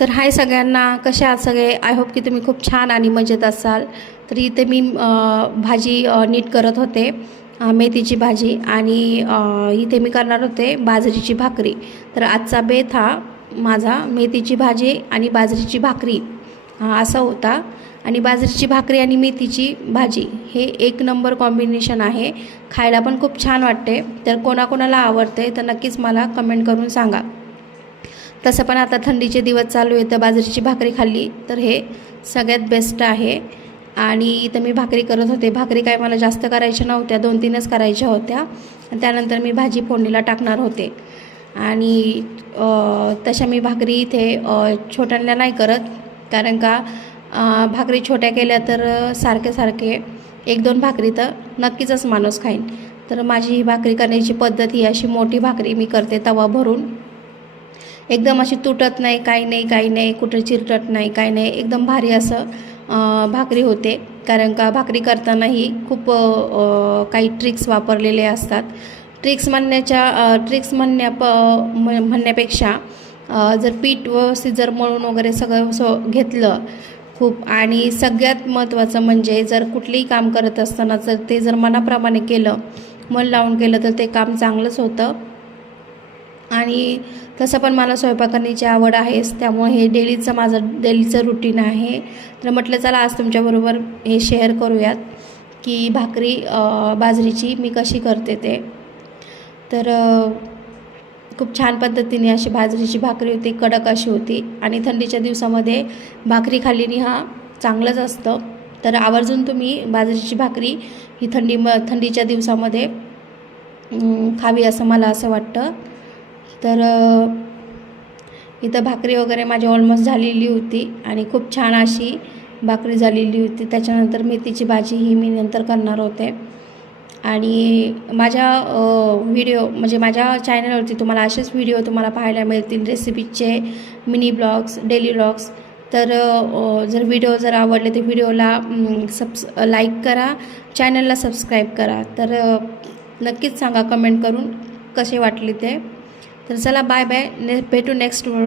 तर हाय सगळ्यांना कशा आहात सगळे? आय होप की तुम्ही खूप छान आणि मजेत असाल. तर इथे मी भाजी नीट करत होते मेथीची भाजी आणि इथे मी करणार होते बाजरीची भाकरी. तर आजचा बेत हा माझा मेथीची भाजी आणि बाजरीची भाकरी असा होता. आणि बाजरीची भाकरी आणि मेथीची भाजी हे एक नंबर कॉम्बिनेशन आहे. खायला पण खूप छान वाटते. तर कोणाकोणाला आवडते तर नक्कीच मला कमेंट करून सांगा. तसं पण आता थंडीचे दिवस चालू आहे तर बाजरीची भाकरी खाल्ली तर हे सगळ्यात बेस्ट आहे. आणि इथं मी भाकरी करत होते. भाकरी काय मला जास्त करायच्या नव्हत्या दोन तीनच करायच्या होत्या. त्यानंतर मी भाजी फोडणीला टाकणार होते. आणि तशा मी भाकरी इथे छोट्यांना नाही करत. कारण का भाकरी छोट्या केल्या तर सारखे सारखे एक दोन भाकरी तर नक्कीचच माणूस खाईन. तर माझी ही भाकरी करण्याची पद्धत ही अशी मोठी भाकरी मी करते तवा भरून. एकदम अशी तुटत नाही काही नाही काही नाही कुठे चिरटत नाही काही नाही. एकदम भारी असं भाकरी होते. कारण का भाकरी करतानाही खूप काही ट्रिक्स वापरलेले असतात. ट्रिक्स म्हणण्याच्या ट्रिक्स म्हणण्या प म्हणण्यापेक्षा जर पीठ व्यवस्थित जर मळून वगैरे सगळं सो घेतलं खूप. आणि सगळ्यात महत्त्वाचं म्हणजे जर कुठलेही काम करत असताना जर ते जर मनाप्रमाणे केलं मन लावून केलं तर ते काम चांगलंच होतं. आणि तसं पण मला स्वयंपाक करण्याची आवड आहेच त्यामुळे हे डेलीचं माझं डेलीचं रुटीन आहे. तर म्हटलं चला आज तुमच्याबरोबर हे शेअर करूयात की भाकरी बाजरीची मी कशी करते ते. तर खूप छान पद्धतीने अशी बाजरीची भाकरी होती कडक अशी होती. आणि थंडीच्या दिवसामध्ये भाकरी खाल्लीने हा चांगलंच असतं. तर आवर्जून तुम्ही बाजरीची भाकरी ही थंडी म थंडीच्या दिवसामध्ये खावी असं मला असं वाटतं. तर इथं भाकरी वगैरे माझी ऑलमोस्ट झालेली होती आणि खूप छान अशी भाकरी झालेली होती. त्याच्यानंतर मेथीची भाजी ही मी नंतर करणार होते. आणि माझ्या व्हिडिओ म्हणजे माझ्या चॅनलवरती तुम्हाला असेच व्हिडिओ तुम्हाला पाहायला मिळतील. रेसिपीचे मिनी ब्लॉग्स डेली ब्लॉग्स तर जर व्हिडिओ जर आवडले तर व्हिडिओला सबस लाईक करा. चॅनलला सबस्क्राईब करा. तर नक्कीच सांगा कमेंट करून कसे वाटले ते. तर चला बाय बाय ने भेटू नेक्स्ट